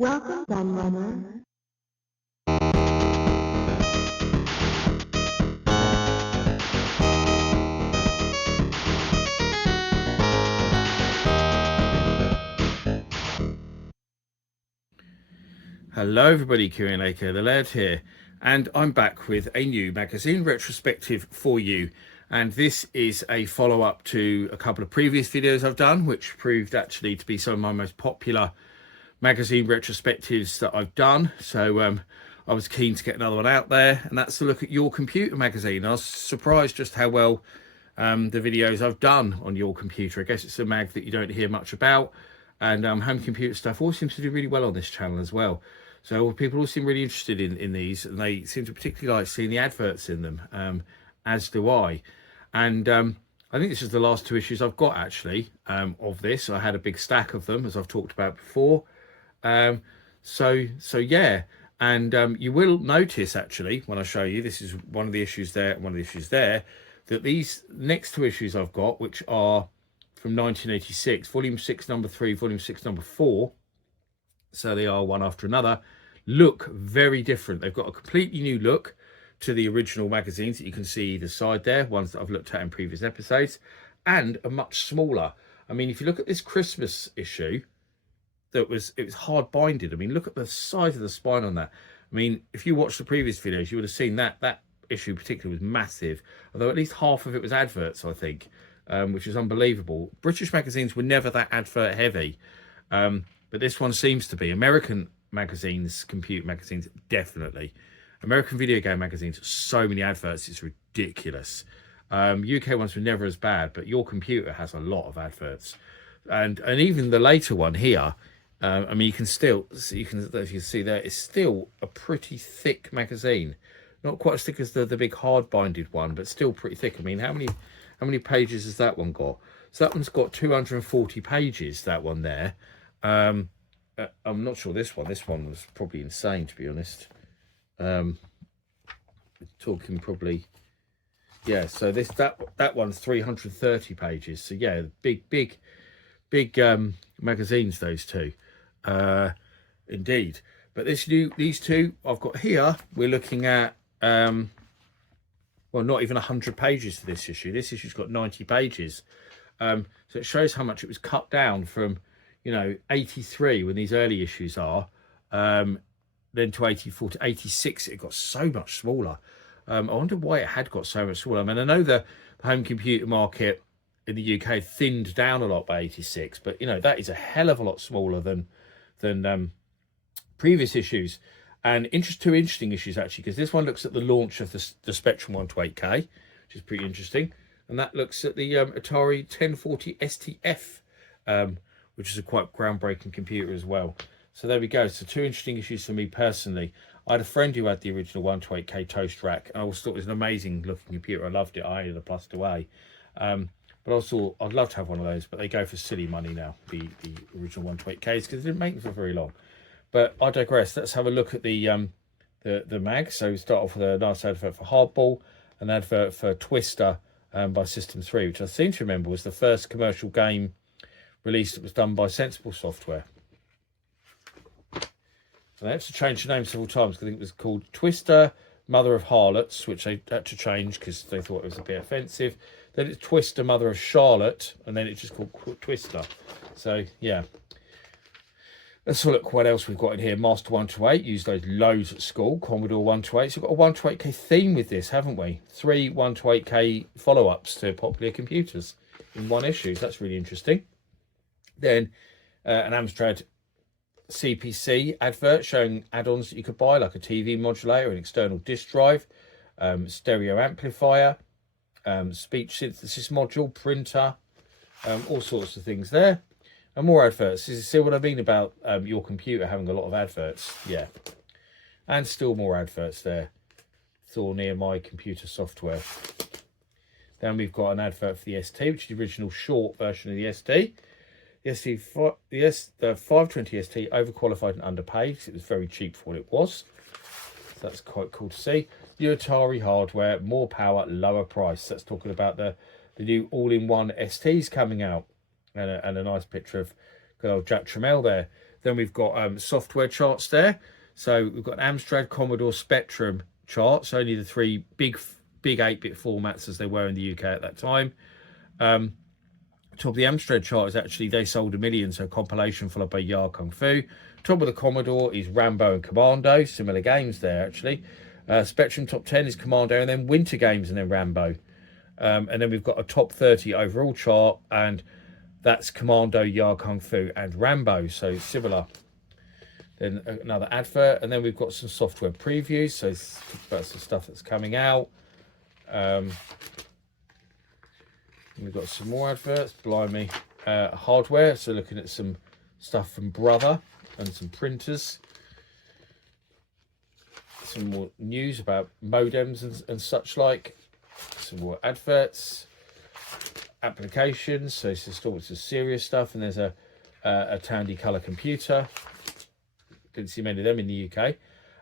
Welcome, Gunrunner. Hello everybody, Q&A the Laird here, and I'm back with a new magazine retrospective for you. And this is a follow-up to a couple of previous videos I've done, which proved actually to be some of my most popular magazine retrospectives that I've done. So I was keen to get another one out there, and that's to look at Your Computer magazine. I was surprised just how well the videos I've done on Your Computer. I guess it's a mag that you don't hear much about, and home computer stuff always seems to do really well on this channel as well. So people all seem really interested in these, and they seem to particularly like seeing the adverts in them, as do I. And I think this is the last two issues I've got actually of this. I had a big stack of them, as I've talked about before. So yeah, and you will notice actually when I show you, this is one of the issues there, one of the issues there, that these next two issues I've got, which are from 1986, volume 6 number 3, volume 6 number 4, so they are one after another, look very different. They've got a completely new look to the original magazines that you can see either side there, ones that I've looked at in previous episodes, and are much smaller. I mean, if you look at this Christmas issue, it was hard binded. I mean, look at the size of the spine on that. I mean, if you watched the previous videos, you would have seen that issue particularly was massive, although at least half of it was adverts, I think, which is unbelievable. British magazines were never that advert heavy, but this one seems to be. American magazines, computer magazines, definitely. American video game magazines, so many adverts, it's ridiculous. UK ones were never as bad, but Your Computer has a lot of adverts, and even the later one here. I mean, you can still, as you can see there, it's still a pretty thick magazine. Not quite as thick as the big hard binded one, but still pretty thick. I mean, how many pages has that one got? So that one's got 240 pages, that one there. I'm not sure this one was probably insane, to be honest. Talking probably, yeah, so that one's 330 pages. So yeah, big magazines, those two, indeed. But these two I've got here, we're looking at well, not even 100 pages for this issue. This issue's got 90 pages. So it shows how much it was cut down from, 83 when these early issues are, then to 84 to 86. It got so much smaller. I wonder why it had got so much smaller. I mean, I know the home computer market in the UK thinned down a lot by 86, but that is a hell of a lot smaller than previous issues. And two interesting issues actually, because this one looks at the launch of the Spectrum 128K, which is pretty interesting, and that looks at the Atari 1040 STF, which is a quite groundbreaking computer as well. So there we go. So two interesting issues for me personally. I had a friend who had the original 128K toast rack, and I always thought it was an amazing looking computer. I loved it. I had a plus 2A. But also, I'd love to have one of those, but they go for silly money now, the original 128Ks, because they didn't make them for very long. But I digress. Let's have a look at the mag. So we start off with a nice advert for Hardball, an advert for Twister by System 3, which I seem to remember was the first commercial game release that was done by Sensible Software. And they had to change the name several times, because I think it was called Twister, Mother of Harlots, which they had to change because they thought it was a bit offensive. Then it's Twister, Mother of Charlotte, and then it's just called Twister. So, yeah. Let's look what else we've got in here. Master 128, use those loads at school. Commodore 128. So we've got a 128K theme with this, haven't we? 3 128K follow-ups to popular computers in one issue. So that's really interesting. Then an Amstrad CPC advert showing add-ons that you could buy, like a TV modulator, an external disk drive, stereo amplifier, speech synthesis module, printer, all sorts of things there. And more adverts. You see what I mean about Your Computer having a lot of adverts? Yeah. And still more adverts there. Thor near My Computer Software. Then we've got an advert for the ST, which is the original short version of the ST. The 520 ST, overqualified and underpaid, because it was very cheap for what it was. So that's quite cool to see. The Atari hardware, more power, lower price. That's talking about the new all-in-one STs coming out. And a nice picture of good old Jack Trammell there. Then we've got software charts there. So we've got an Amstrad, Commodore, Spectrum charts, only the three big 8-bit formats as they were in the UK at that time. Top of the Amstrad chart is actually They Sold a Million, so compilation followed by Ya Kung Fu. Top of the Commodore is Rambo and Commando, similar games there actually. Spectrum top 10 is Commando, and then Winter Games, and then Rambo. And then we've got a top 30 overall chart, and that's Commando, Ya Kung Fu, and Rambo, so similar. Then another advert, and then we've got some software previews, so about some stuff that's coming out. We've got some more adverts, blimey. Hardware, so looking at some stuff from Brother and some printers. Some more news about modems and such like. Some more adverts. Applications, so it's all sorts of serious stuff, and there's a Tandy colour computer. Didn't see many of them in the UK.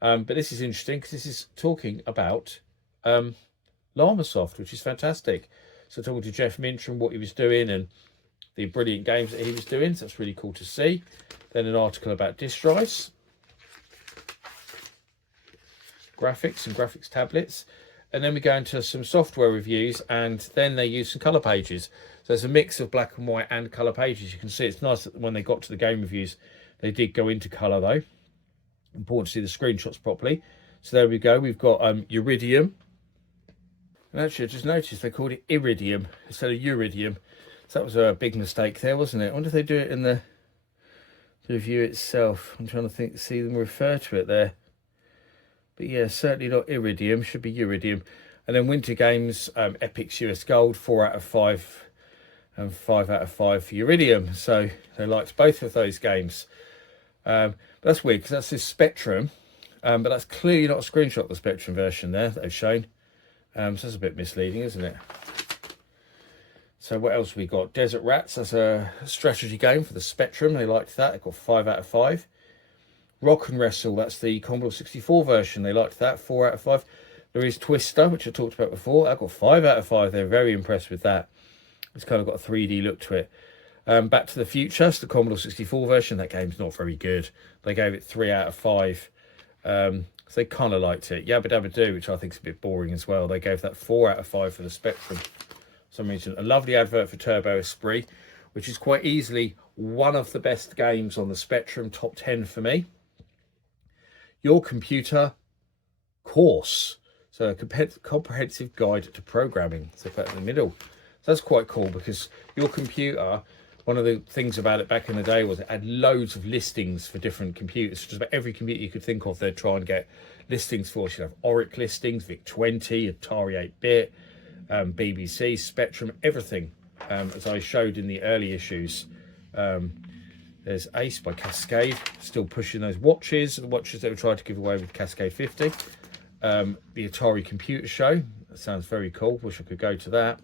But this is interesting because this is talking about Llamasoft, which is fantastic. So talking to Jeff Mintram, what he was doing and the brilliant games that he was doing. So that's really cool to see. Then an article about disk drives, graphics and graphics tablets. And then we go into some software reviews, and then they use some colour pages. So there's a mix of black and white and colour pages. You can see it's nice that when they got to the game reviews, they did go into colour though. Important to see the screenshots properly. So there we go. We've got Iridium. And actually, I just noticed they called it Iridium instead of Uridium. So that was a big mistake there, wasn't it? I wonder if they do it in the review itself. I'm trying to see them refer to it there. But yeah, certainly not Iridium, should be Uridium. And then Winter Games, Epic's US Gold, 4 out of 5 and 5 out of 5 for Iridium. So they liked both of those games. But that's weird because that's this Spectrum, but that's clearly not a screenshot of the Spectrum version there that they've shown. So that's a bit misleading, isn't it? So what else we got? Desert Rats, that's a strategy game for the Spectrum. They liked that. They got 5 out of 5. Rock and Wrestle, that's the Commodore 64 version. They liked that, 4 out of 5. There is Twister, which I talked about before. I got 5 out of 5. They're very impressed with that. It's kind of got a 3D look to it. Back to the Future, it's the Commodore 64 version. That game's not very good. They gave it 3 out of 5. So they kind of liked it. Yabba Dabba Doo, which I think is a bit boring as well. They gave that 4 out of 5 for the Spectrum. For some reason, a lovely advert for Turbo Esprit, which is quite easily one of the best games on the Spectrum, top 10 for me. Your Computer Course. So a comprehensive guide to programming. So put in the middle. So that's quite cool because Your Computer, one of the things about it back in the day was it had loads of listings for different computers. Just about every computer you could think of, they'd try and get listings for. So you'd have Oric listings, VIC-20, Atari 8-bit, BBC, Spectrum, everything. As I showed in the early issues. There's Ace by Cascade, still pushing those watches, the watches that we tried to give away with Cascade 50. The Atari Computer Show, that sounds very cool, wish I could go to that.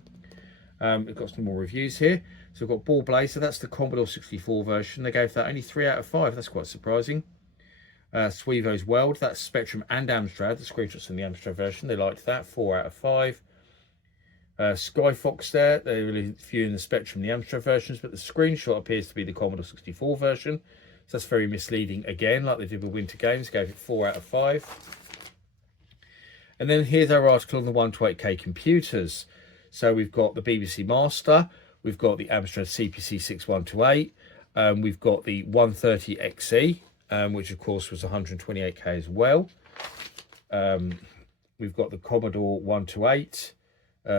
We've got some more reviews here. So we've got Ball Blazer, that's the Commodore 64 version. They gave that only 3 out of 5, that's quite surprising. Sweevo's World, that's Spectrum and Amstrad, the screenshots in the Amstrad version, they liked that, 4 out of 5. Skyfox there, they're really viewing the Spectrum and the Amstrad versions, but the screenshot appears to be the Commodore 64 version. So that's very misleading again, like they did with Winter Games, gave it 4 out of 5. And then here's our article on the 128K computers. So we've got the BBC Master, we've got the Amstrad CPC 6128, we've got the 130XE, which of course was 128K as well. We've got the Commodore 128,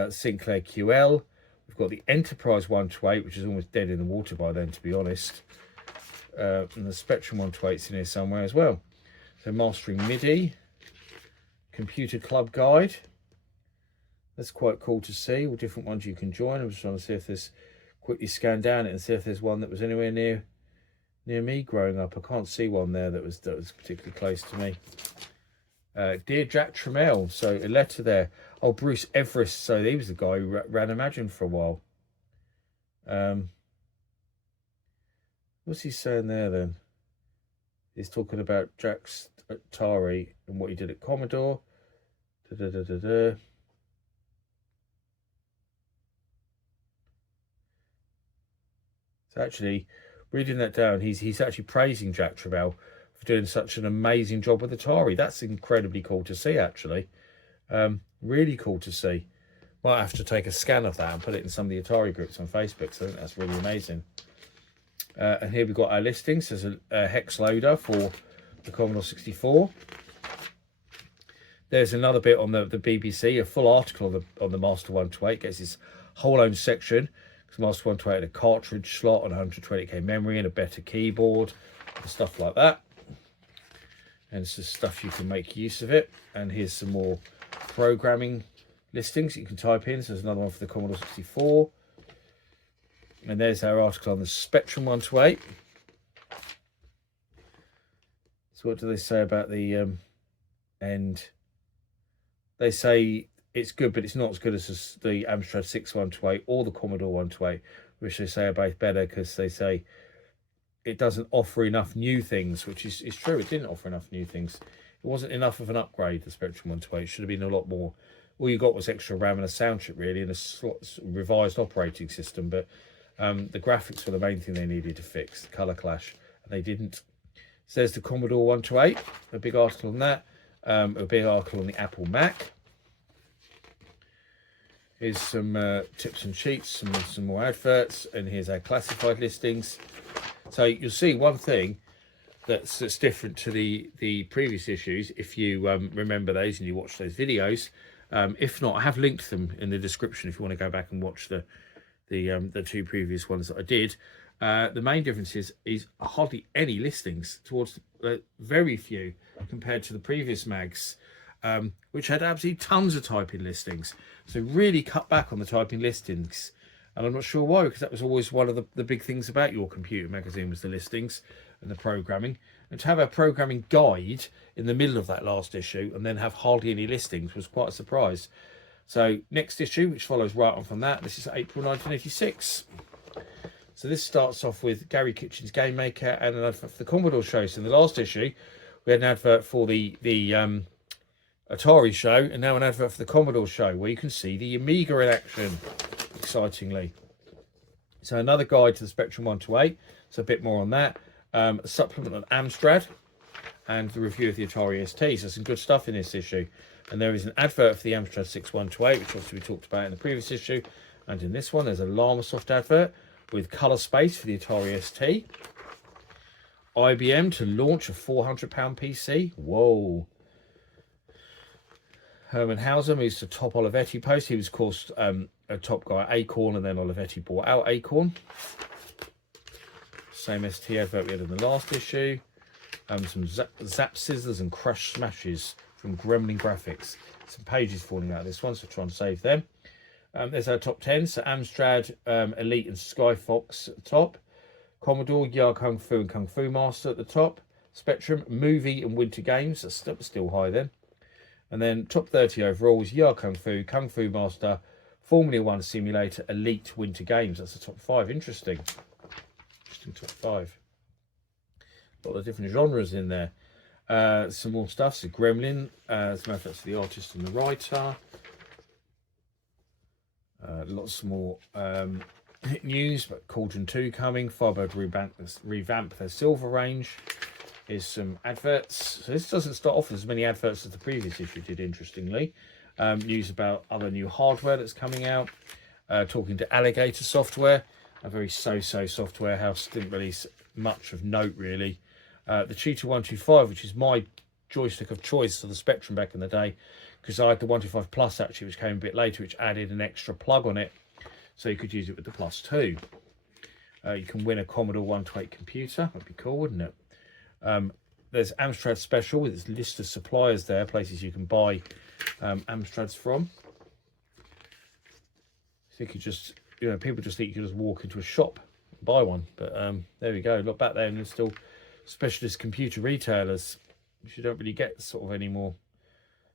Sinclair QL. We've got the Enterprise 128, which is almost dead in the water by then, to be honest. And the Spectrum 128's in here somewhere as well. So Mastering MIDI, Computer Club Guide. That's quite cool to see, all different ones you can join. I'm just trying to see if there's, quickly scan down it and see if there's one that was anywhere near me growing up. I can't see one there that was particularly close to me. Dear Jack Trammell, so a letter there. Oh, Bruce Everest, so he was the guy who ran Imagine for a while. What's he saying there then? He's talking about Jack's Atari and what he did at Commodore. So actually, reading that down, he's actually praising Jack Tramiel for doing such an amazing job with Atari. That's incredibly cool to see, actually. Really cool to see. Might have to take a scan of that and put it in some of the Atari groups on Facebook. So I think that's really amazing. And here we've got our listings. There's a hex loader for the Commodore 64. There's another bit on the BBC, a full article on the Master 128. Gets its whole own section. Because Master 128 had a cartridge slot and 120k memory and a better keyboard and stuff like that. And it's just stuff you can make use of it. And here's some more programming listings you can type in. So there's another one for the Commodore 64. And there's our article on the Spectrum 128. So what do they say about the end? They say it's good, but it's not as good as the Amstrad 6128 or the Commodore 128, which they say are both better because they say it doesn't offer enough new things, which is true. It didn't offer enough new things. It wasn't enough of an upgrade, the Spectrum 128. It should have been a lot more. All you got was extra RAM and a sound chip, really, and a revised operating system. But the graphics were the main thing they needed to fix, the colour clash, and they didn't. So there's the Commodore 128, a big article on that, a big article on the Apple Mac. Here's some tips and cheats, some more adverts, and here's our classified listings. So you'll see one thing that's different to the previous issues, if you remember those and you watch those videos. If not, I have linked them in the description if you want to go back and watch the two previous ones that I did. The main difference is hardly any listings, towards very few compared to the previous mags, which had absolutely tons of typing listings. So really cut back on the typing listings, and I'm not sure why, because that was always one of the big things about Your Computer magazine, was the listings and the programming. And to have a programming guide in the middle of that last issue and then have hardly any listings was quite a surprise. So next issue, which follows right on from that, this is April 1986. So this starts off with Gary Kitchen's Game Maker and an advert for the Commodore show. So in the last issue, we had an advert for the Atari show, and now an advert for the Commodore show, where you can see the Amiga in action, excitingly. So another guide to the Spectrum 128, so a bit more on that. A supplement on Amstrad, and the review of the Atari ST. So some good stuff in this issue. And there is an advert for the Amstrad 6128, which obviously we talked about in the previous issue. And in this one, there's a Llamasoft advert with colour space for the Atari ST. IBM to launch a £400 PC. Whoa. Herman Hauser moves to top Olivetti post. He was, of course, a top guy at Acorn, and then Olivetti bought out Acorn. Same ST advert we had in the last issue. Some zap scissors and crush smashes from Gremlin Graphics. Some pages falling out of this one, so try and save them. There's our top 10. So Amstrad, Elite and Skyfox at the top. Commodore, Ya Kung Fu and Kung Fu Master at the top. Spectrum, Movie and Winter Games. That's still high then. And then top 30 overall is Ya Kung Fu Master, Formula 1 Simulator, Elite, Winter Games. That's the top 5. Interesting top 5. A lot of different genres in there. Some more stuff. So Gremlin, some efforts for the artist and the writer. Lots more news, but Cauldron 2 coming. Firebird revamp their silver range. Here's some adverts. So this doesn't start off with as many adverts as the previous issue did, interestingly. News about other new hardware that's coming out. Talking to Alligator Software, a very so-so software house. Didn't release much of note, really. The Cheetah 125, which is my joystick of choice for the Spectrum back in the day, because I had the 125 Plus, actually, which came a bit later, which added an extra plug on it, so you could use it with the Plus 2. You can win a Commodore 128 computer. That'd be cool, wouldn't it? There's Amstrad Special with its list of suppliers there, places you can buy Amstrads from. I think you just, people just think you can just walk into a shop and buy one, but there we go. Look back there, and there's still specialist computer retailers, which you don't really get sort of anymore.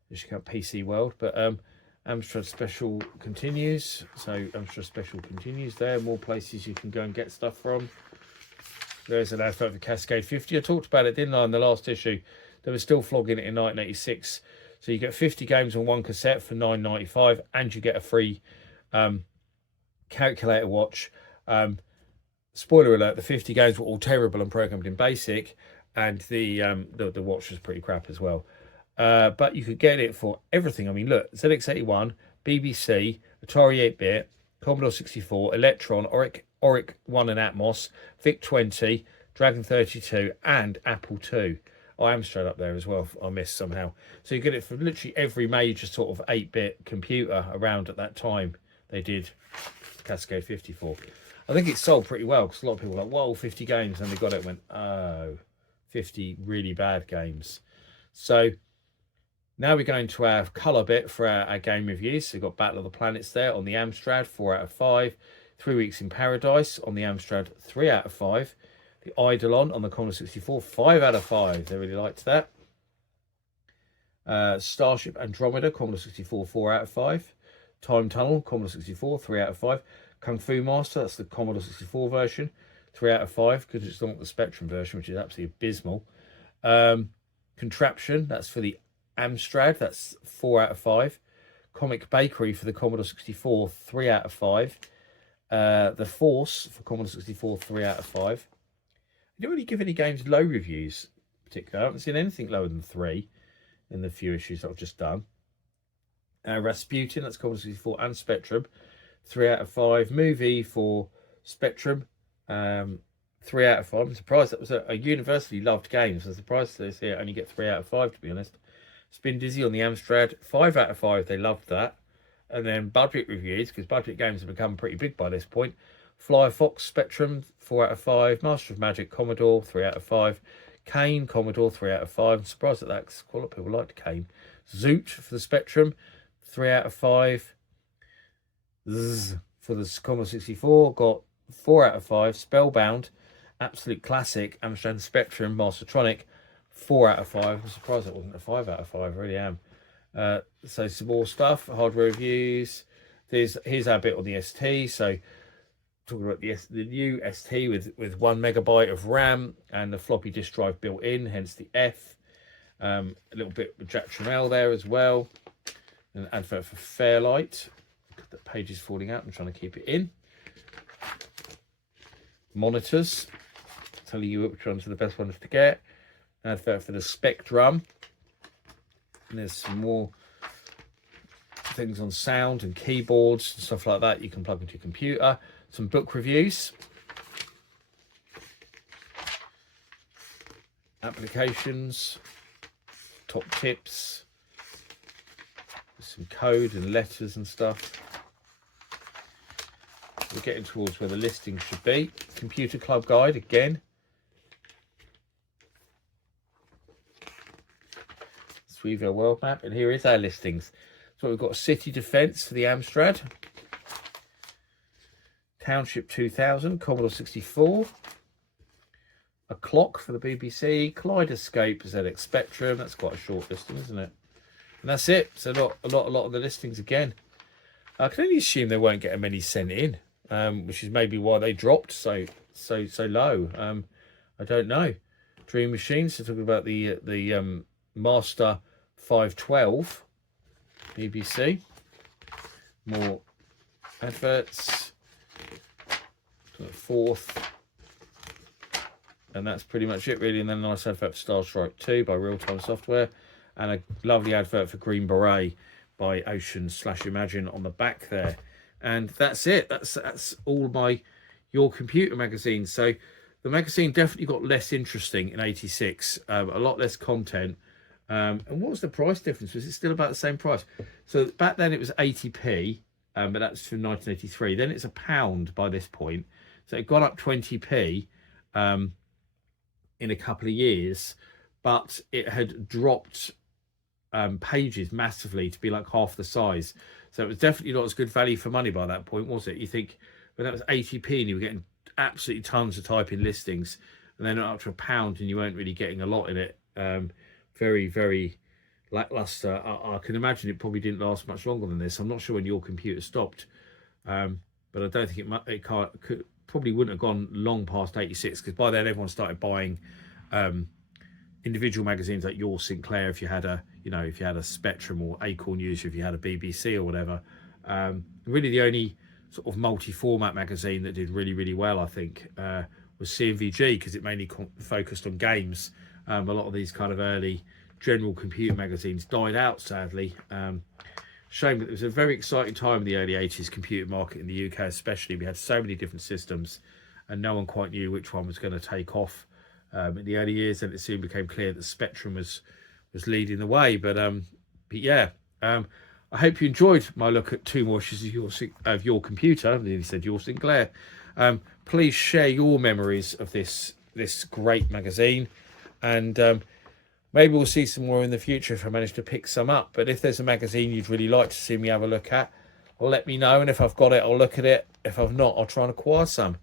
You should count PC World, but Amstrad Special continues. So Amstrad Special continues there. More places you can go and get stuff from. There's an advert for Cascade 50. I talked about it, didn't I, in the last issue? They were still flogging it in 1986. So you get 50 games on one cassette for $9.95, and you get a free calculator watch. spoiler alert, the 50 games were all terrible and programmed in BASIC, and the watch was pretty crap as well. But you could get it for everything. I mean, look, ZX81, BBC, Atari 8-bit, Commodore 64, Electron, Oric 1 and Atmos, VIC-20, Dragon 32, and Apple II. I am straight up there as well. I missed somehow. So you get it for literally every major sort of 8-bit computer around at that time. They did Cascade 54. I think it sold pretty well because a lot of people were like, whoa, 50 games. And they got it and went, oh, 50 really bad games. So now we're going to our colour bit for our game reviews. So we've got Battle of the Planets there on the Amstrad, 4 out of 5. 3 Weeks in Paradise on the Amstrad, 3 out of 5. The Eidolon on the Commodore 64, 5 out of 5. They really liked that. Starship Andromeda, Commodore 64, 4 out of 5. Time Tunnel, Commodore 64, 3 out of 5. Kung Fu Master, that's the Commodore 64 version, 3 out of 5, because it's not the Spectrum version, which is absolutely abysmal. Contraption, that's for the Amstrad, that's 4 out of 5. Comic Bakery for the Commodore 64, 3 out of 5. The Force for Commodore 64, 3 out of 5. I didn't really give any games low reviews, particularly. I haven't seen anything lower than 3 in the few issues that I've just done. Rasputin, that's Commodore 64 and Spectrum, 3 out of 5. Movie for Spectrum, 3 out of 5. I'm surprised that was a universally loved game. So I'm surprised to see it only get 3 out of 5, to be honest. Spin Dizzy on the Amstrad, 5 out of 5. They loved that. And then budget reviews, because budget games have become pretty big by this point. Fly Fox Spectrum, 4 out of 5. Master of Magic Commodore, 3 out of 5. Kane Commodore, 3 out of 5. I'm surprised at that because quite a lot of people liked Kane. Zoot for the Spectrum, 3 out of 5. Zzz for the Commodore 64 got 4 out of 5. Spellbound, absolute classic. Amstrad Spectrum Mastertronic, 4 out of 5. I'm surprised it wasn't a 5 out of 5. I really am. So some more stuff. Hardware reviews. Here's our bit on the ST. So talking about the new ST with 1 megabyte of RAM and the floppy disk drive built in, hence the F. A little bit of Jack Tramiel there as well. An advert for Fairlight. The page is falling out. I'm trying to keep it in. Monitors, telling you which ones are the best ones to get. An advert for the Spectrum. And there's some more things on sound and keyboards and stuff like that you can plug into your computer. Some book reviews. Applications. Top tips. Some code and letters and stuff. We're getting towards where the listing should be. Computer Club Guide again. Sweevo World Map. And here is our listings. So we've got City Defence for the Amstrad. Township 2000, Commodore 64. A Clock for the BBC. Kaleidoscope ZX Spectrum. That's quite a short listing, isn't it? And that's it. So a lot of the listings again. I can only assume they won't get many sent in, which is maybe why they dropped so low. I don't know. Dream Machines. So talking about the Master 512 BBC. More adverts. Fourth. And that's pretty much it really. And then a nice advert for Star Strike 2 by Real Time Software. And a lovely advert for Green Beret by Ocean/Imagine on the back there. And that's it. That's all Your Computer magazine. So the magazine definitely got less interesting in 86. A lot less content. And what was the price difference? Was it still about the same price? So back then it was 80p, but that's from 1983. Then it's £1 by this point. So it got up 20p in a couple of years, but it had dropped pages massively to be like half the size. So it was definitely not as good value for money by that point, was it? You think when that was 80p and you were getting absolutely tons of type-in listings, and then up to £1 and you weren't really getting a lot in it. Very, very lackluster. I can imagine it probably didn't last much longer than this. I'm not sure when Your Computer stopped, but I don't think it probably wouldn't have gone long past 86, because by then everyone started buying individual magazines like Your Sinclair, if you had a Spectrum, or Acorn News if you had a BBC or whatever. Really the only sort of multi-format magazine that did really, really well, I think, was CMVG, because it mainly focused on games. A lot of these kind of early general computer magazines died out, sadly. Shame that it was a very exciting time in the early 80s computer market in the UK, especially. We had so many different systems and no one quite knew which one was going to take off in the early years. And it soon became clear that Spectrum was leading the way. But yeah, I hope you enjoyed my look at two more issues of your computer. I nearly said your Sinclair. Please share your memories of this great magazine, and maybe we'll see some more in the future if I manage to pick some up. But if there's a magazine you'd really like to see me have a look at, let me know. And if I've got it, I'll look at it. If I've not, I'll try and acquire some.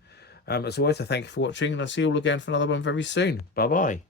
As always, I thank you for watching, and I'll see you all again for another one very soon. Bye-bye.